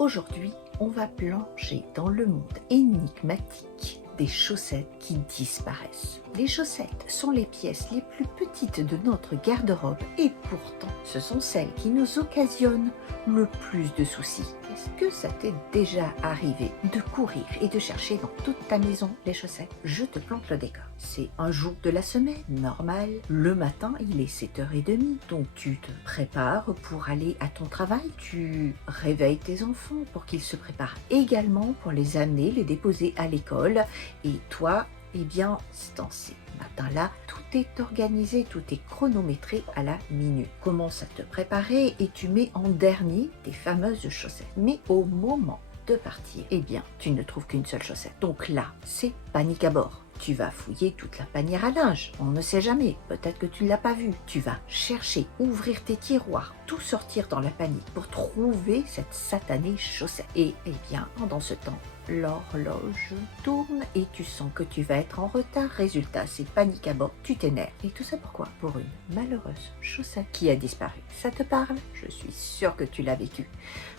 Aujourd'hui, on va plonger dans le monde énigmatique des chaussettes qui disparaissent. Les chaussettes sont les pièces les plus petites de notre garde-robe et pourtant, ce sont celles qui nous occasionnent le plus de soucis. Est-ce que ça t'est déjà arrivé de courir et de chercher dans toute ta maison les chaussettes? Je te plante le décor. C'est un jour de la semaine, normal. Le matin, il est 7h30, donc tu te prépares pour aller à ton travail. Tu réveilles tes enfants pour qu'ils se préparent également pour les amener, les déposer à l'école. Et toi, eh bien, dans ces matins-là, tout est organisé, tout est chronométré à la minute. Commence à te préparer et tu mets en dernier tes fameuses chaussettes. Mais au moment de partir, eh bien, tu ne trouves qu'une seule chaussette. Donc là, c'est panique à bord. Tu vas fouiller toute la panière à linge, on ne sait jamais, peut-être que tu ne l'as pas vue. Tu vas chercher, ouvrir tes tiroirs, tout sortir dans la panique pour trouver cette satanée chaussette. Et eh bien, pendant ce temps, l'horloge tourne et tu sens que tu vas être en retard. Résultat, c'est panique à bord, tu t'énerves. Et tout ça pourquoi? Pour une malheureuse chaussette qui a disparu. Ça te parle? Je suis sûre que tu l'as vécu.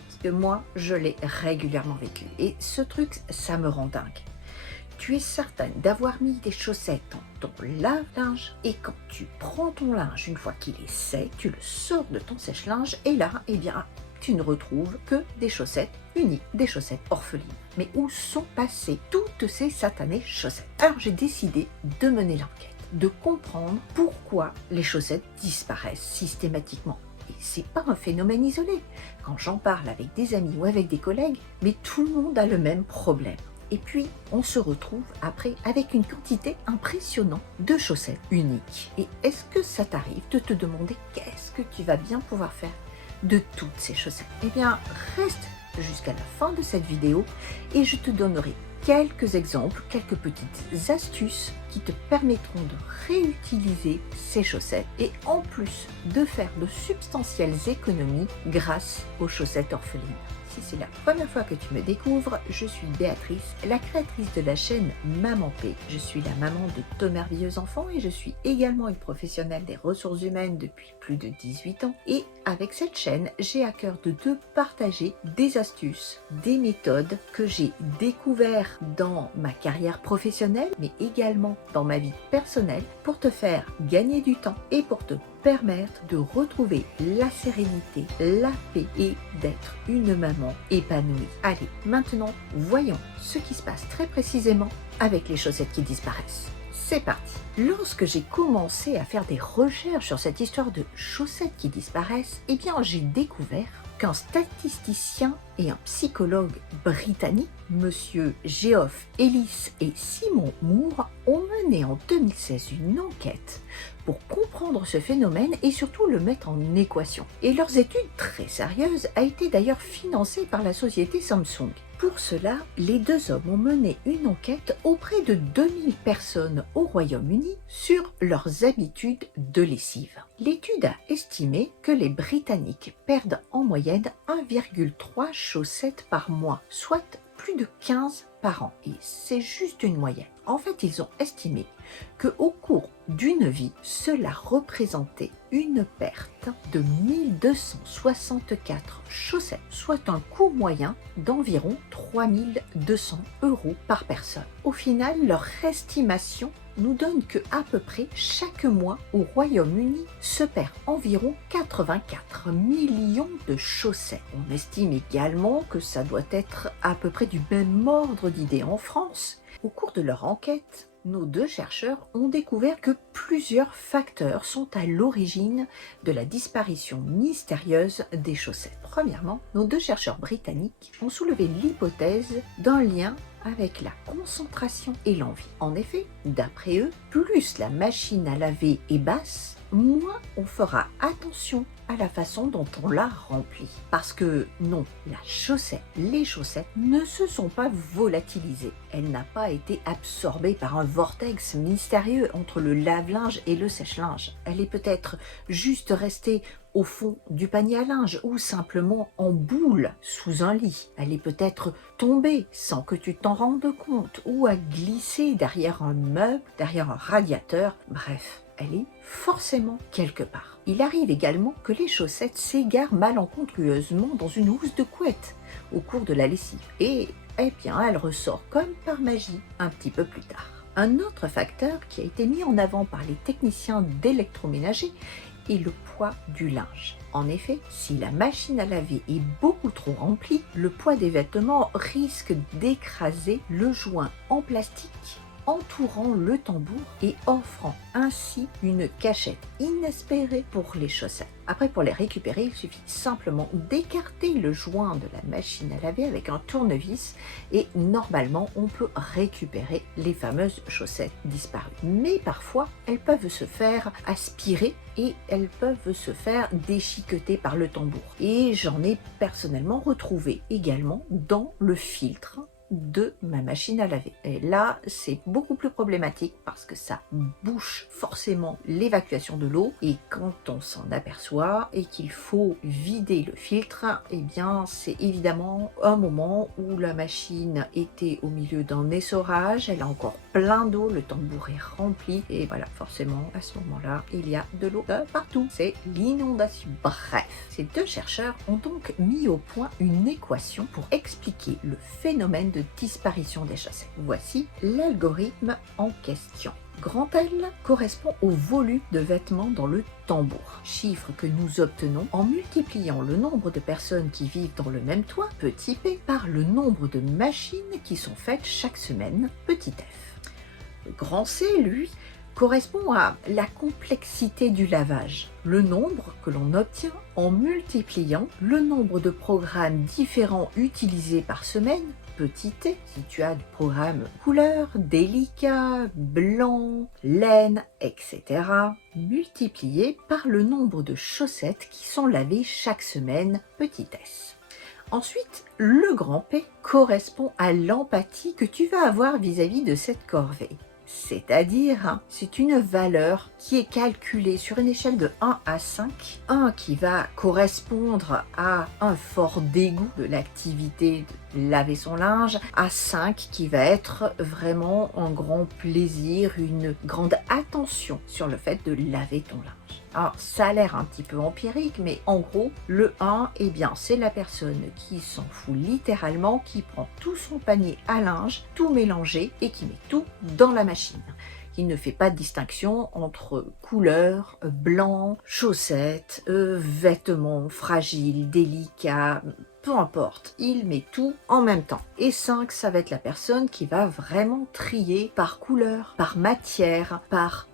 Parce que moi, je l'ai régulièrement vécu. Et ce truc, ça me rend dingue. Tu es certaine d'avoir mis des chaussettes dans ton lave-linge et quand tu prends ton linge, une fois qu'il est sec, tu le sors de ton sèche-linge et là, eh bien, tu ne retrouves que des chaussettes uniques, des chaussettes orphelines. Mais où sont passées toutes ces satanées chaussettes? Alors j'ai décidé de mener l'enquête, de comprendre pourquoi les chaussettes disparaissent systématiquement. Et c'est pas un phénomène isolé. Quand j'en parle avec des amis ou avec des collègues, mais tout le monde a le même problème. Et puis, on se retrouve après avec une quantité impressionnante de chaussettes uniques. Et est-ce que ça t'arrive de te demander qu'est-ce que tu vas bien pouvoir faire de toutes ces chaussettes? Eh bien, reste jusqu'à la fin de cette vidéo et je te donnerai quelques exemples, quelques petites astuces qui te permettront de réutiliser ces chaussettes et en plus de faire de substantielles économies grâce aux chaussettes orphelines. Si c'est la première fois que tu me découvres, je suis Béatrice, la créatrice de la chaîne Maman P. Je suis la maman de deux merveilleux enfants et je suis également une professionnelle des ressources humaines depuis plus de 18 ans. Et avec cette chaîne, j'ai à cœur de te partager des astuces, des méthodes que j'ai découvertes dans ma carrière professionnelle, mais également dans ma vie personnelle pour te faire gagner du temps et pour te permettre de retrouver la sérénité, la paix et d'être une maman épanouie. Allez, maintenant, voyons ce qui se passe très précisément avec les chaussettes qui disparaissent. C'est parti! Lorsque j'ai commencé à faire des recherches sur cette histoire de chaussettes qui disparaissent, eh bien j'ai découvert qu'un statisticien et un psychologue britannique, monsieur Geoff Ellis et Simon Moore, ont mené en 2016 une enquête pour comprendre ce phénomène et surtout le mettre en équation. Et leurs études très sérieuses a été d'ailleurs financée par la société Samsung. Pour cela, les deux hommes ont mené une enquête auprès de 2000 personnes au Royaume-Uni sur leurs habitudes de lessive. L'étude a estimé que les Britanniques perdent en moyenne 1,3 chaussettes par mois, soit plus de 15 par an. Et c'est juste une moyenne. En fait, ils ont estimé qu'au cours d'une vie, cela représentait une perte de 1264 chaussettes, soit un coût moyen d'environ 3200 € par personne. Au final, leur estimation nous donne que à peu près chaque mois au Royaume-Uni se perd environ 84 millions de chaussettes. On estime également que ça doit être à peu près du même ordre d'idée en France. Au cours de leur enquête, nos deux chercheurs ont découvert que plusieurs facteurs sont à l'origine de la disparition mystérieuse des chaussettes. Premièrement, nos deux chercheurs britanniques ont soulevé l'hypothèse d'un lien avec la concentration et l'envie. En effet, d'après eux, plus la machine à laver est basse, moins on fera attention à la façon dont on la remplit. Parce que non, les chaussettes ne se sont pas volatilisées. Elle n'a pas été absorbée par un vortex mystérieux entre le lave-linge et le sèche-linge. Elle est peut-être juste restée au fond du panier à linge ou simplement en boule sous un lit. Elle est peut-être tombée sans que tu t'en rendes compte ou a glissé derrière un meuble, derrière un radiateur. Bref, elle est forcément quelque part. Il arrive également que les chaussettes s'égarent malencontreusement dans une housse de couette au cours de la lessive. Et eh bien, elle ressort comme par magie un petit peu plus tard. Un autre facteur qui a été mis en avant par les techniciens d'électroménager est le poids du linge. En effet, si la machine à laver est beaucoup trop remplie, le poids des vêtements risque d'écraser le joint en plastique entourant le tambour et offrant ainsi une cachette inespérée pour les chaussettes. Après, pour les récupérer, il suffit simplement d'écarter le joint de la machine à laver avec un tournevis et normalement on peut récupérer les fameuses chaussettes disparues. Mais parfois, elles peuvent se faire aspirer et elles peuvent se faire déchiqueter par le tambour. Et j'en ai personnellement retrouvé également dans le filtre de ma machine à laver. Et là, c'est beaucoup plus problématique parce que ça bouche forcément l'évacuation de l'eau et quand on s'en aperçoit et qu'il faut vider le filtre, eh bien, c'est évidemment un moment où la machine était au milieu d'un essorage, elle a encore plein d'eau, le tambour est rempli et voilà, forcément, à ce moment-là, il y a de l'eau partout. C'est l'inondation. Bref, ces deux chercheurs ont donc mis au point une équation pour expliquer le phénomène de disparition des chaussettes. Voici l'algorithme en question. Grand L correspond au volume de vêtements dans le tambour, chiffre que nous obtenons en multipliant le nombre de personnes qui vivent dans le même toit, petit p, par le nombre de machines qui sont faites chaque semaine, petit f. Le grand C, lui, correspond à la complexité du lavage, le nombre que l'on obtient en multipliant le nombre de programmes différents utilisés par semaine, petit t, si tu as du programme couleur, délicat, blanc, laine, etc., multiplié par le nombre de chaussettes qui sont lavées chaque semaine, petit s. Ensuite, le grand P correspond à l'empathie que tu vas avoir vis-à-vis de cette corvée. C'est-à-dire, c'est une valeur qui est calculée sur une échelle de 1 à 5. 1 qui va correspondre à un fort dégoût de l'activité de laver son linge, à 5 qui va être vraiment un grand plaisir, une grande attention sur le fait de laver ton linge. Alors, ça a l'air un petit peu empirique, mais en gros, le 1, eh bien, c'est la personne qui s'en fout littéralement, qui prend tout son panier à linge, tout mélangé, et qui met tout dans la machine. Il ne fait pas de distinction entre couleurs, blanc, chaussettes, vêtements fragiles, délicats, peu importe, il met tout en même temps. Et 5, ça va être la personne qui va vraiment trier par couleur, par matière, par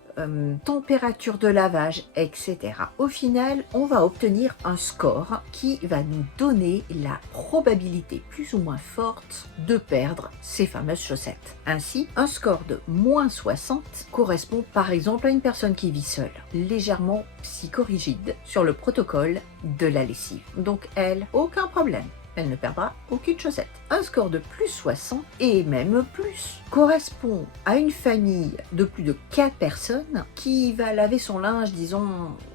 température de lavage, etc. Au final, on va obtenir un score qui va nous donner la probabilité plus ou moins forte de perdre ces fameuses chaussettes. Ainsi, un score de moins 60 correspond par exemple à une personne qui vit seule, légèrement psychorigide sur le protocole de la lessive. Donc elle, aucun problème. Elle ne perdra aucune chaussette. Un score de plus 60 et même plus correspond à une famille de plus de 4 personnes qui va laver son linge, disons,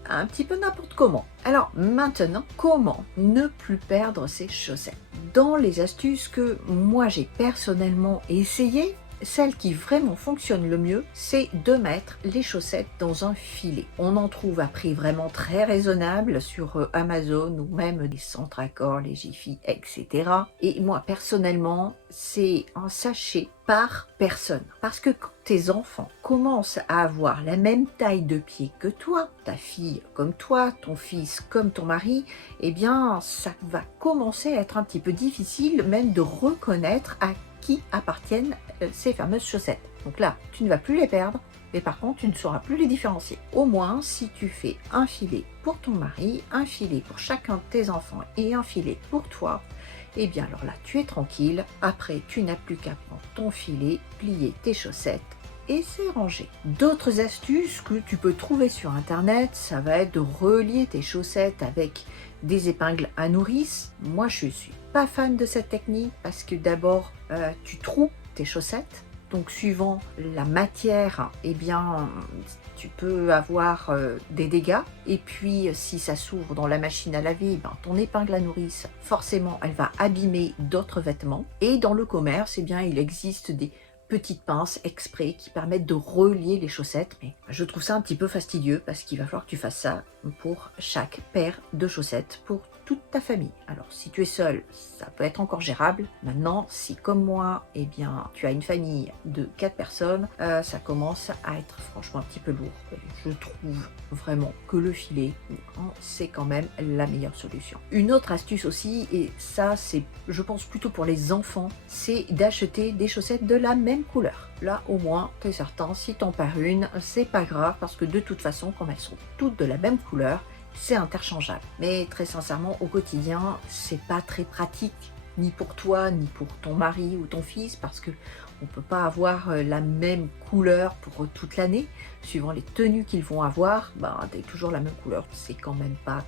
un petit peu n'importe comment. Alors maintenant, comment ne plus perdre ses chaussettes? Dans les astuces que moi j'ai personnellement essayées, celle qui vraiment fonctionne le mieux, c'est de mettre les chaussettes dans un filet. On en trouve à prix vraiment très raisonnable sur Amazon ou même les Centre Accor, les Jiffy, etc. Et moi, personnellement, c'est un sachet par personne. Parce que quand tes enfants commencent à avoir la même taille de pied que toi, ta fille comme toi, ton fils comme ton mari, eh bien, ça va commencer à être un petit peu difficile même de reconnaître à qui appartiennent ces fameuses chaussettes. Donc là, tu ne vas plus les perdre, mais par contre, tu ne sauras plus les différencier. Au moins, si tu fais un filet pour ton mari, un filet pour chacun de tes enfants et un filet pour toi, eh bien alors là, tu es tranquille. Après, tu n'as plus qu'à prendre ton filet, plier tes chaussettes et c'est rangé. D'autres astuces que tu peux trouver sur internet, ça va être de relier tes chaussettes avec des épingles à nourrice. Moi, je suis pas fan de cette technique parce que d'abord, tu troues tes chaussettes. Donc, suivant la matière, eh bien, tu peux avoir des dégâts. Et puis, si ça s'ouvre dans la machine à laver, ben, ton épingle à nourrice, forcément, elle va abîmer d'autres vêtements. Et dans le commerce, eh bien, il existe des petites pinces exprès qui permettent de relier les chaussettes. Mais je trouve ça un petit peu fastidieux parce qu'il va falloir que tu fasses ça pour chaque paire de chaussettes pour toute ta famille. Alors si tu es seul, ça peut être encore gérable. Maintenant, si comme moi, eh bien, tu as une famille de 4 personnes, ça commence à être franchement un petit peu lourd. Je trouve vraiment que le filet, c'est quand même la meilleure solution. Une autre astuce aussi, et ça c'est, je pense plutôt pour les enfants, c'est d'acheter des chaussettes de la même couleur. Là au moins, tu es certain, si t'en perds une, c'est pas grave parce que de toute façon, comme elles sont toutes de la même couleur, c'est interchangeable. Mais très sincèrement, au quotidien, c'est pas très pratique, ni pour toi, ni pour ton mari ou ton fils, parce que on peut pas avoir la même couleur pour toute l'année. Suivant les tenues qu'ils vont avoir, toujours la même couleur, c'est quand même pas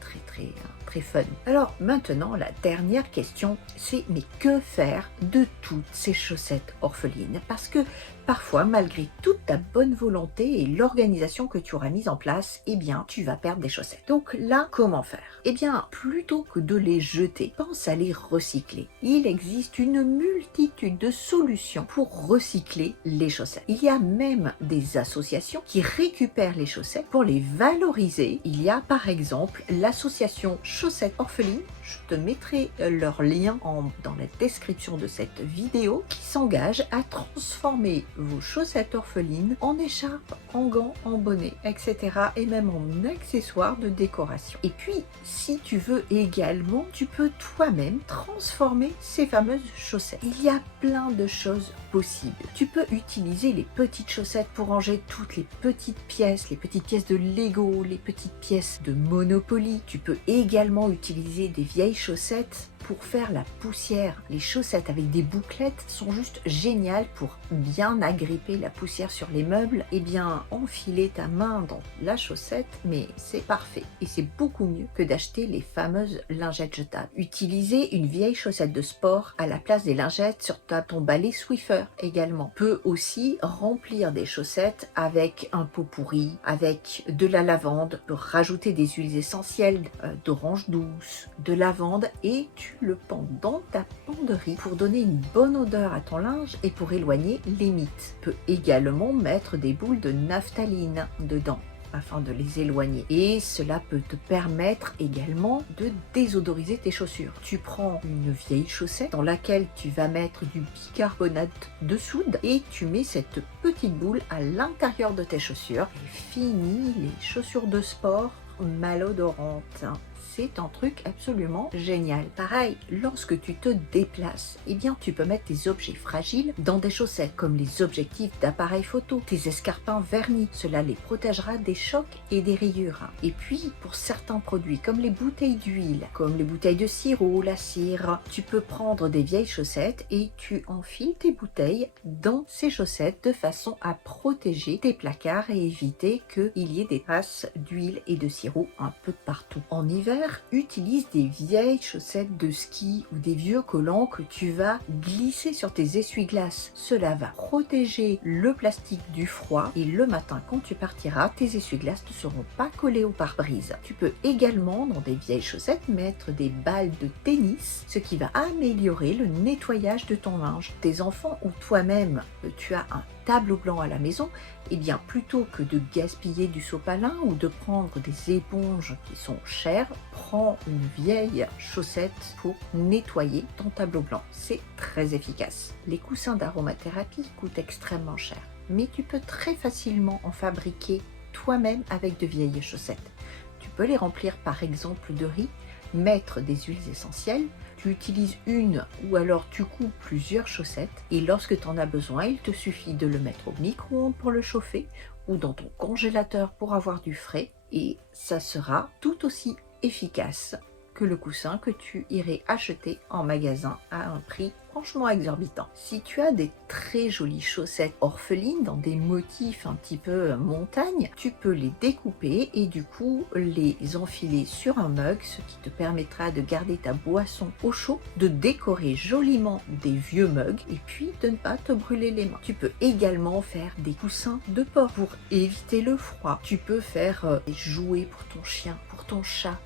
très fun. Alors maintenant, la dernière question, c'est mais que faire de toutes ces chaussettes orphelines? Parce que parfois, malgré toute ta bonne volonté et l'organisation que tu auras mise en place, eh bien, tu vas perdre des chaussettes. Donc là, comment faire? Eh bien, plutôt que de les jeter, pense à les recycler. Il existe une multitude de solutions pour recycler les chaussettes. Il y a même des associations qui récupèrent les chaussettes pour les valoriser. Il y a par exemple l'association Chaussettes Orphelines. Je te mettrai leur lien dans la description de cette vidéo, qui s'engage à transformer vos chaussettes orphelines en écharpes, en gants, en bonnets, etc. et même en accessoires de décoration. Et puis, si tu veux également, tu peux toi-même transformer ces fameuses chaussettes. Il y a plein de choses possibles. Tu peux utiliser les petites chaussettes pour ranger toutes les petites pièces de Lego, les petites pièces de Monopoly. Tu peux également utiliser des vieilles chaussettes pour faire la poussière. Les chaussettes avec des bouclettes sont juste géniales pour bien agripper la poussière sur les meubles. Et bien, enfiler ta main dans la chaussette, mais c'est parfait. Et c'est beaucoup mieux que d'acheter les fameuses lingettes jetables. Utiliser une vieille chaussette de sport à la place des lingettes sur ton balai Swiffer également. Peut aussi remplir des chaussettes avec un pot pourri, avec de la lavande, peut rajouter des huiles essentielles, d'orange douce, de lavande, et tu le pends dans ta penderie pour donner une bonne odeur à ton linge et pour éloigner les mites. Tu peux également mettre des boules de naphtaline dedans afin de les éloigner, et cela peut te permettre également de désodoriser tes chaussures. Tu prends une vieille chaussette dans laquelle tu vas mettre du bicarbonate de soude et tu mets cette petite boule à l'intérieur de tes chaussures et fini les chaussures de sport malodorantes. C'est un truc absolument génial. Pareil, lorsque tu te déplaces, eh bien tu peux mettre tes objets fragiles dans des chaussettes, comme les objectifs d'appareil photo, tes escarpins vernis. Cela les protégera des chocs et des rayures. Et puis, pour certains produits, comme les bouteilles d'huile, comme les bouteilles de sirop, la cire, tu peux prendre des vieilles chaussettes et tu enfiles tes bouteilles dans ces chaussettes de façon à protéger tes placards et éviter qu'il y ait des traces d'huile et de sirop un peu partout. En hiver, utilise des vieilles chaussettes de ski ou des vieux collants que tu vas glisser sur tes essuie-glaces. Cela va protéger le plastique du froid et le matin quand tu partiras, tes essuie-glaces ne seront pas collés au pare-brise. Tu peux également dans des vieilles chaussettes mettre des balles de tennis, ce qui va améliorer le nettoyage de ton linge. Tes enfants ou toi-même, tu as un tableau blanc à la maison, et bien plutôt que de gaspiller du sopalin ou de prendre des éponges qui sont chères, prends une vieille chaussette pour nettoyer ton tableau blanc. C'est très efficace. Les coussins d'aromathérapie coûtent extrêmement cher, mais tu peux très facilement en fabriquer toi-même avec de vieilles chaussettes. Tu peux les remplir par exemple de riz, mettre des huiles essentielles, tu utilises une ou alors tu coupes plusieurs chaussettes et lorsque tu en as besoin, il te suffit de le mettre au micro-ondes pour le chauffer ou dans ton congélateur pour avoir du frais et ça sera tout aussi efficace que le coussin que tu irais acheter en magasin à un prix franchement exorbitant. Si tu as des très jolies chaussettes orphelines dans des motifs un petit peu montagne, tu peux les découper et du coup les enfiler sur un mug, ce qui te permettra de garder ta boisson au chaud, de décorer joliment des vieux mugs et puis de ne pas te brûler les mains. Tu peux également faire des coussins de porc pour éviter le froid. Tu peux faire des jouets pour ton chien, pour ton chat.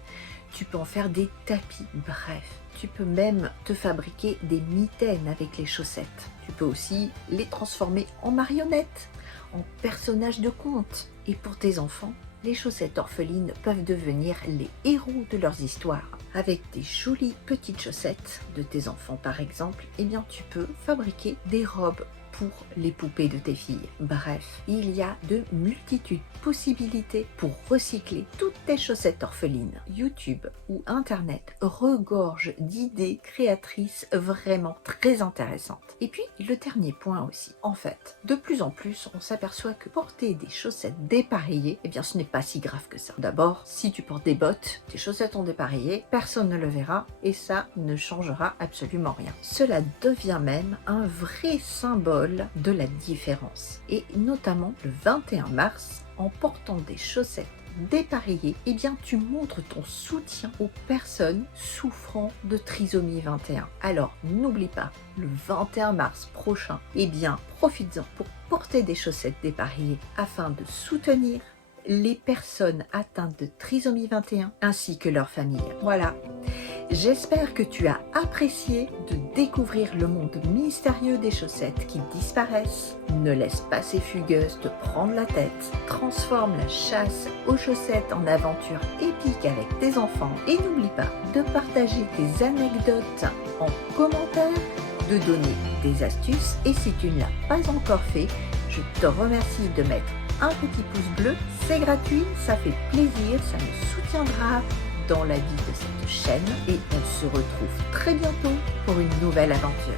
Tu peux en faire des tapis, bref. Tu peux même te fabriquer des mitaines avec les chaussettes. Tu peux aussi les transformer en marionnettes, en personnages de contes. Et pour tes enfants, les chaussettes orphelines peuvent devenir les héros de leurs histoires. Avec des jolies petites chaussettes de tes enfants par exemple, eh bien tu peux fabriquer des robes pour les poupées de tes filles. Bref, il y a de multitudes de possibilités pour recycler toutes tes chaussettes orphelines. YouTube ou Internet regorge d'idées créatrices vraiment très intéressantes. Et puis, le dernier point aussi. En fait, de plus en plus, on s'aperçoit que porter des chaussettes dépareillées, eh bien, ce n'est pas si grave que ça. D'abord, si tu portes des bottes, tes chaussettes ont dépareillé, personne ne le verra et ça ne changera absolument rien. Cela devient même un vrai symbole de la différence. Et notamment le 21 mars, en portant des chaussettes dépareillées, eh bien tu montres ton soutien aux personnes souffrant de trisomie 21. Alors n'oublie pas, le 21 mars prochain, eh bien profites-en pour porter des chaussettes dépareillées afin de soutenir les personnes atteintes de trisomie 21 ainsi que leurs familles. Voilà. J'espère que tu as apprécié de découvrir le monde mystérieux des chaussettes qui disparaissent. Ne laisse pas ces fugueuses te prendre la tête. Transforme la chasse aux chaussettes en aventure épique avec tes enfants. Et n'oublie pas de partager tes anecdotes en commentaire, de donner des astuces. Et si tu ne l'as pas encore fait, je te remercie de mettre un petit pouce bleu. C'est gratuit, ça fait plaisir, ça me soutiendra dans la vie de cette chaîne et on se retrouve très bientôt pour une nouvelle aventure.